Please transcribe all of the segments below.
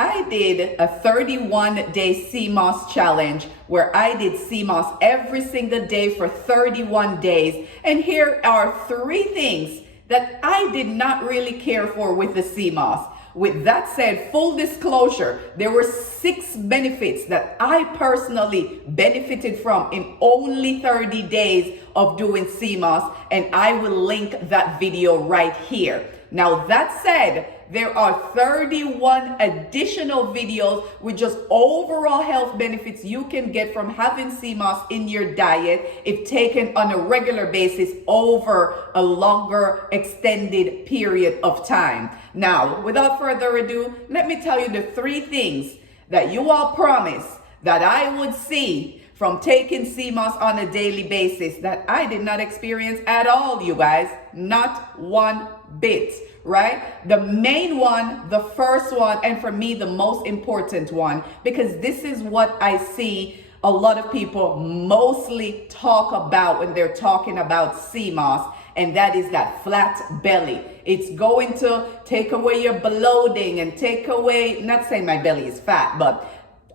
I did a 31-day Seamoss challenge where I did Seamoss every single day for 31 days. And here are 3 things that I did not really care for with the Seamoss. With that said, full disclosure, there were 6 benefits that I personally benefited from in only 30 days of doing Seamoss, and I will link that video right here. Now, that said, there are 31 additional videos with just overall health benefits you can get from having Seamoss in your diet if taken on a regular basis over a longer extended period of time. Now, without further ado, let me tell you the 3 things that you all promised that I would see from taking Seamoss on a daily basis that I did not experience at all, you guys. Not one bit, right? The main one, the first one, and for me, the most important one, because this is what I see a lot of people mostly talk about when they're talking about Seamoss, and that is that flat belly. It's going to take away your bloating and take away, not saying my belly is fat, but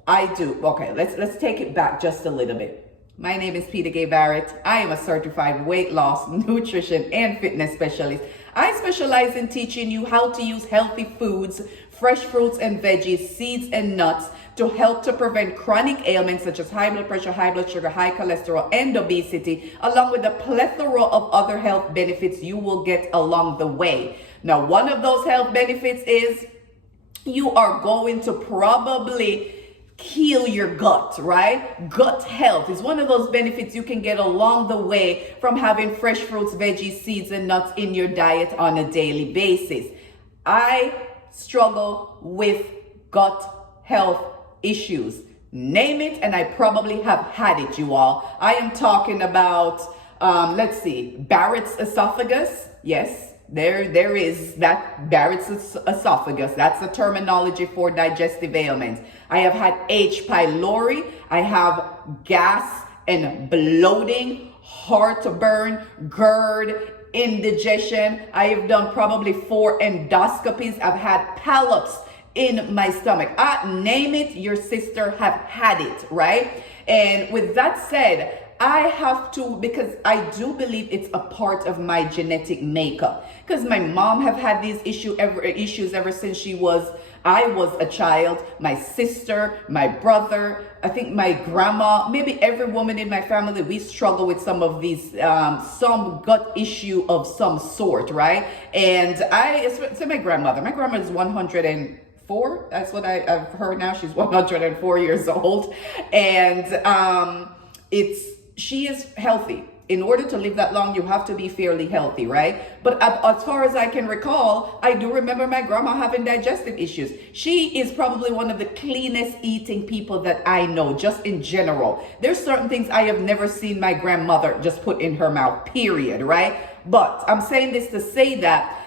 I do. Okay, let's take it back just a little bit. My name is Barrett. I am a certified weight loss, nutrition, and fitness specialist. I specialize in teaching you how to use healthy foods, fresh fruits and veggies, seeds and nuts to help to prevent chronic ailments such as high blood pressure, high blood sugar, high cholesterol, and obesity, along with a plethora of other health benefits you will get along the way. Now, one of those health benefits is you are going to probably heal your gut, right? Gut health is one of those benefits you can get along the way from having fresh fruits, veggies, seeds, and nuts in your diet on a daily basis. I struggle with gut health issues. Name it, and I probably have had it, you all. I am talking about, Barrett's esophagus. Yes, there is that Barrett's esophagus. That's a terminology for digestive ailments. I have had H. pylori. I have gas and bloating, heartburn, GERD, indigestion. I have done probably 4 endoscopies. I've had polyps in my stomach. Name it, your sister have had it, right? And with that said, I have to, because I do believe it's a part of my genetic makeup. Because my mom have had these issues ever since I was a child. My sister, my brother, I think my grandma, maybe every woman in my family, we struggle with some of these, some gut issue of some sort, right? And my grandmother is 104. That's what I've heard now. She's 104 years old. And she is healthy. In order to live that long, you have to be fairly healthy, right? But as far as I can recall, I do remember my grandma having digestive issues. She is probably one of the cleanest eating people that I know, just in general. There's certain things I have never seen my grandmother just put in her mouth, period, right? But I'm saying this to say that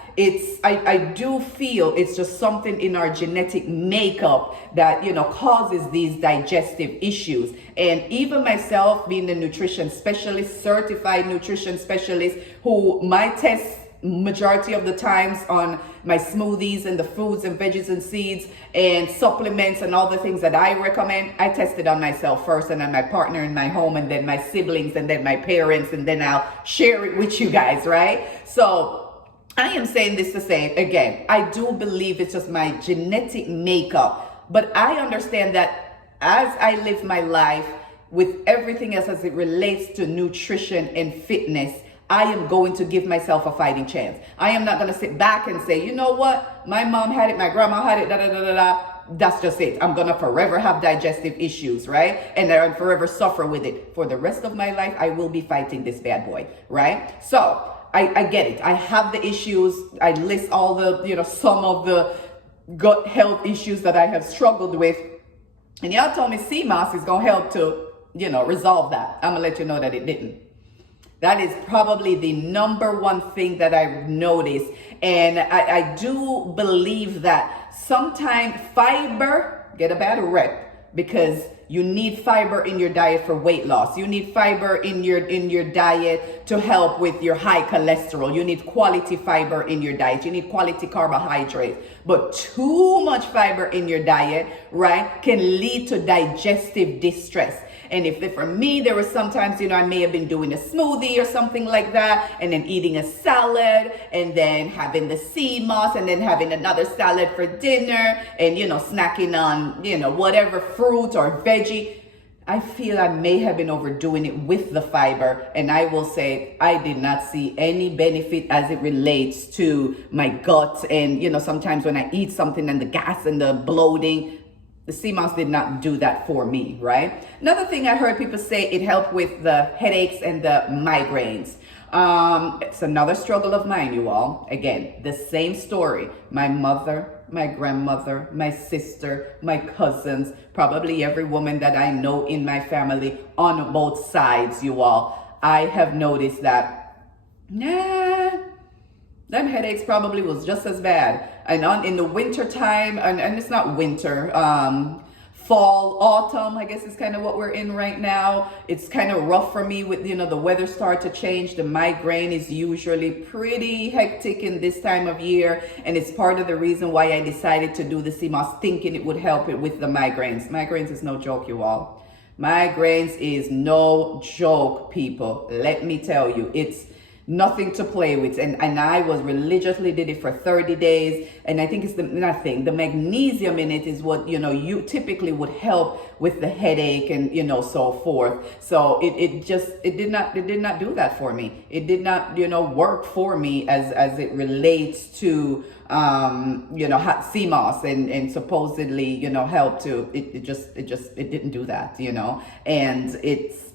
I do feel it's just something in our genetic makeup that, causes these digestive issues. And even myself being a nutrition specialist, certified nutrition specialist, who my tests majority of the times on my smoothies and the fruits and veggies and seeds and supplements and all the things that I recommend, I tested on myself first, and on my partner in my home, and then my siblings, and then my parents, and then I'll share it with you guys, right? So I am saying this to say, again, I do believe it's just my genetic makeup, but I understand that as I live my life with everything else as it relates to nutrition and fitness, I am going to give myself a fighting chance. I am not going to sit back and say, you know what, my mom had it, my grandma had it, that's just it. I'm going to forever have digestive issues, right? And I'll forever suffer with it. For the rest of my life, I will be fighting this bad boy, right? So I get it. I have the issues. I list all the, some of the gut health issues that I have struggled with. And y'all told me Seamoss is going to help to, resolve that. I'm going to let you know that it didn't. That is probably the number one thing that I've noticed. And I do believe that sometimes fiber get a bad rep because You need fiber in your diet for weight loss. You need fiber in your diet to help with your high cholesterol. You need quality fiber in your diet. You need quality carbohydrates. But too much fiber in your diet, right, can lead to digestive distress. And if for me, there was sometimes, I may have been doing a smoothie or something like that, and then eating a salad, and then having the Seamoss, and then having another salad for dinner, and, snacking on, whatever fruit or veggie. I feel I may have been overdoing it with the fiber, and I will say I did not see any benefit as it relates to my gut. And, sometimes when I eat something and the gas and the bloating, the Seamoss did not do that for me, right? Another thing I heard people say, it helped with the headaches and the migraines. It's another struggle of mine, you all. Again, the same story. My mother, my grandmother, my sister, my cousins, probably every woman that I know in my family on both sides, you all. I have noticed that, them headaches probably was just as bad. And in the winter time, and it's not winter, fall, autumn, I guess is kind of what we're in right now. It's kind of rough for me with, the weather start to change. The migraine is usually pretty hectic in this time of year. And it's part of the reason why I decided to do the Seamoss, thinking it would help it with the migraines. Migraines is no joke, you all. Migraines is no joke, people. Let me tell you, it's nothing to play with. And I was religiously did it for 30 days. And I think it's the magnesium in it is what, you typically would help with the headache and, so forth. So it did not do that for me. It did not, work for me as it relates to, Seamoss and supposedly, help to, it didn't do that, and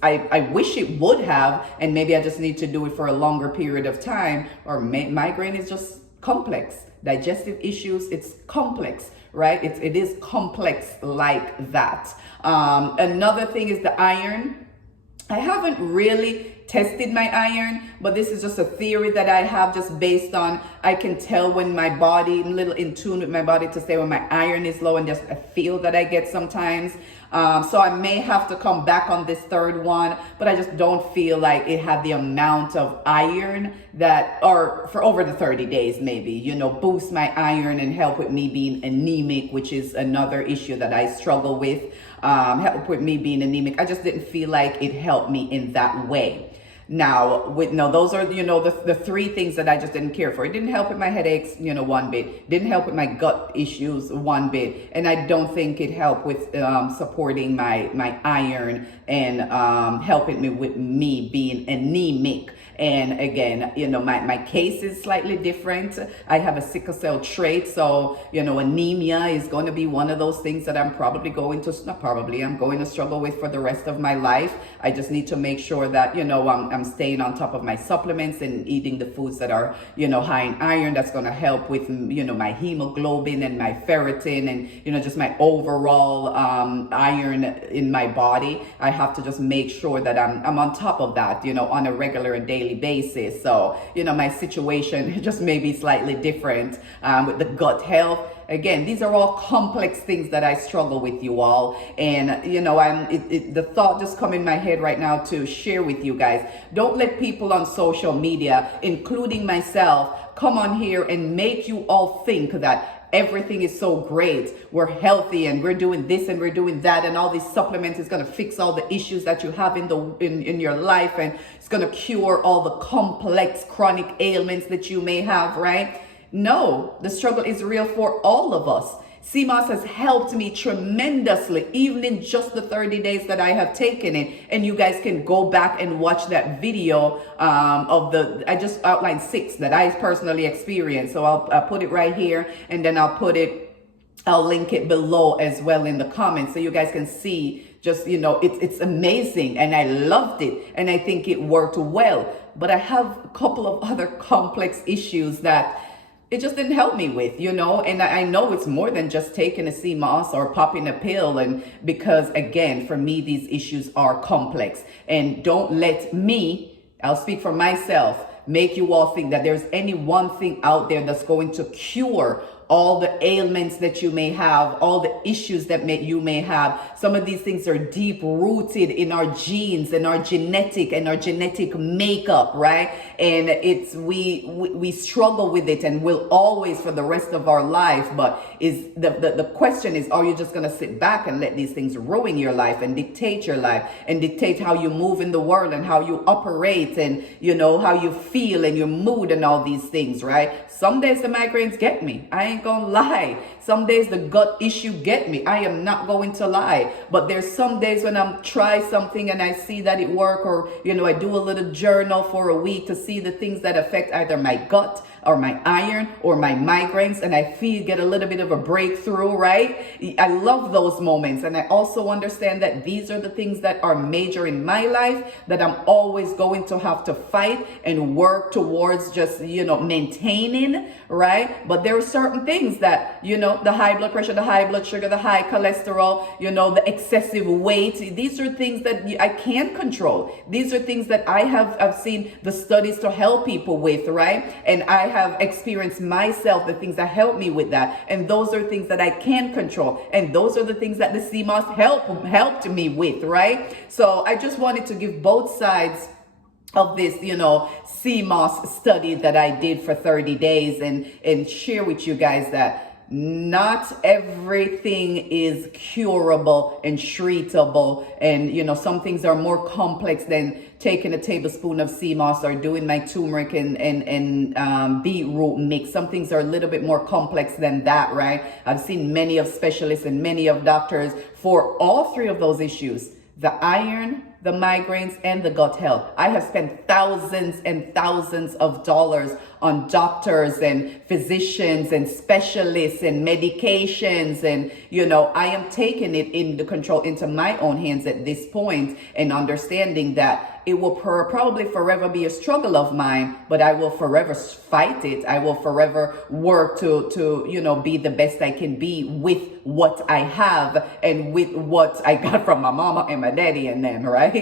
I wish it would have, and maybe I just need to do it for a longer period of time, or migraine is just complex. Digestive issues, it's complex, right? It is complex like that. Another thing is the iron. I haven't really tested my iron, but this is just a theory that I have just based on, I can tell when my body, I'm a little in tune with my body to say when my iron is low, and just a feel that I get sometimes. So I may have to come back on this third one, but I just don't feel like it had the amount of iron that, or for over the 30 days, maybe, boost my iron and help with me being anemic, which is another issue that I struggle with. Help with me being anemic. I just didn't feel like it helped me in that way. Now, those are, the three things that I just didn't care for. It didn't help with my headaches, one bit. Didn't help with my gut issues one bit. And I don't think it helped with supporting my iron and helping me with me being anemic. And again, my case is slightly different. I have a sickle cell trait. So, anemia is going to be one of those things that I'm probably going to struggle with for the rest of my life. I just need to make sure that, I'm staying on top of my supplements and eating the foods that are, high in iron. That's going to help with, my hemoglobin and my ferritin and, just my overall iron in my body. I have to just make sure that I'm on top of that, on a regular and daily basis. So, my situation just may be slightly different with the gut health. Again, these are all complex things that I struggle with, you all. And, the thought just come in my head right now to share with you guys. Don't let people on social media, including myself, come on here and make you all think that everything is so great. We're healthy and we're doing this and we're doing that, and all these supplements is going to fix all the issues that you have in your life, and it's going to cure all the complex chronic ailments that you may have, right? No, the struggle is real for all of us. Seamoss has helped me tremendously, even in just the 30 days that I have taken it. And you guys can go back and watch that video I just outlined 6 that I personally experienced. So I'll put it right here, and then I'll link it below as well in the comments, so you guys can see. Just, it's amazing, and I loved it, and I think it worked well. But I have a couple of other complex issues that it just didn't help me with, and I know it's more than just taking a Seamoss or popping a pill. And because, again, for me, these issues are complex. And don't let me, I'll speak for myself, make you all think that there's any one thing out there that's going to cure all the ailments that you may have, all the issues that you may have. Some of these things are deep rooted in our genes and our genetic makeup, right? And it's we struggle with it and will always for the rest of our life. But is the question is, are you just going to sit back and let these things ruin your life and dictate your life and dictate how you move in the world and how you operate and how you feel and your mood and all these things, right? Some days the migraines get me. I ain't gonna lie. Some days the gut issue get me. I am not going to lie. But there's some days when I'm try something and I see that it work, or I do a little journal for a week to see the things that affect either my gut or my iron or my migraines, and I get a little bit of a breakthrough, right? I love those moments. And I also understand that these are the things that are major in my life that I'm always going to have to fight and work towards just, maintaining, right? But there are certain things that, the high blood pressure, the high blood sugar, the high cholesterol, the excessive weight. These are things that I can control. These are things that I've seen the studies to help people with, right? And I have experienced myself the things that help me with that. And those are things that I can control. And those are the things that the Seamoss helped me with, right? So I just wanted to give both sides of this, Seamoss study that I did for 30 days and share with you guys that not everything is curable and treatable. And, some things are more complex than taking a tablespoon of Seamoss or doing my turmeric and beetroot mix. Some things are a little bit more complex than that, right? I've seen many of specialists and many of doctors for all three of those issues: the iron, the migraines, and the gut health. I have spent thousands and thousands of dollars on doctors and physicians and specialists and medications. And, I am taking it into control into my own hands at this point and understanding that it will probably forever be a struggle of mine, but I will forever fight it. I will forever work to be the best I can be with what I have and with what I got from my mama and my daddy and them, right?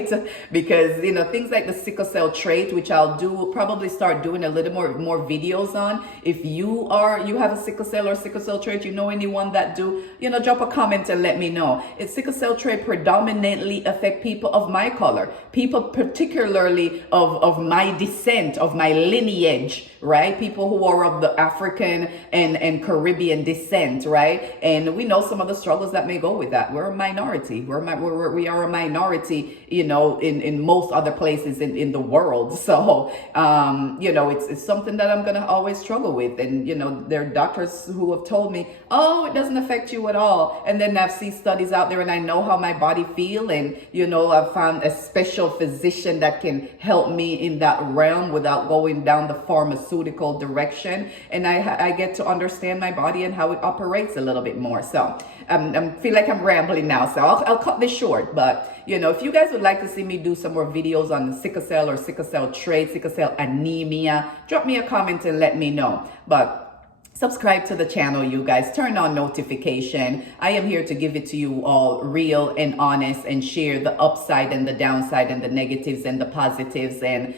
Because, things like the sickle cell trait, which I'll probably start doing a little more videos on. If you have a sickle cell trait, anyone that do, drop a comment and let me know. It's sickle cell trait predominantly affect people of my color, people particularly of my descent, of my lineage, right? People who are of the African and Caribbean descent, right? And we know some of the struggles that may go with that. We're a minority. We are a minority, in most other places in the world. So, it's something that I'm going to always struggle with. And, there are doctors who have told me, oh, it doesn't affect you at all. And then I've seen studies out there and I know how my body feel. And, I've found a special physician that can help me in that realm without going down the pharmaceutical direction. And I get to understand my body and how it operates a little bit more. So I feel like I'm rambling now. So I'll cut this short. But, if you guys would like to see me do some more videos on the sickle cell or sickle cell trait, sickle cell anemia, drop me a comment and let me know. But subscribe to the channel, you guys. Turn on notification. I am here to give it to you all real and honest and share the upside and the downside and the negatives and the positives and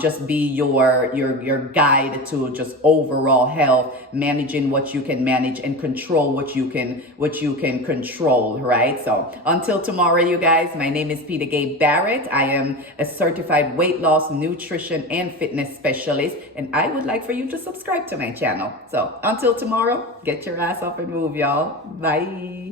just be your guide to just overall health, managing what you can manage and control what you can control, right? So until tomorrow, you guys, my name is Peter Gay Barrett. I am a certified weight loss, nutrition, and fitness specialist, and I would like for you to subscribe to my channel. So until tomorrow, get your ass up and move, y'all. Bye.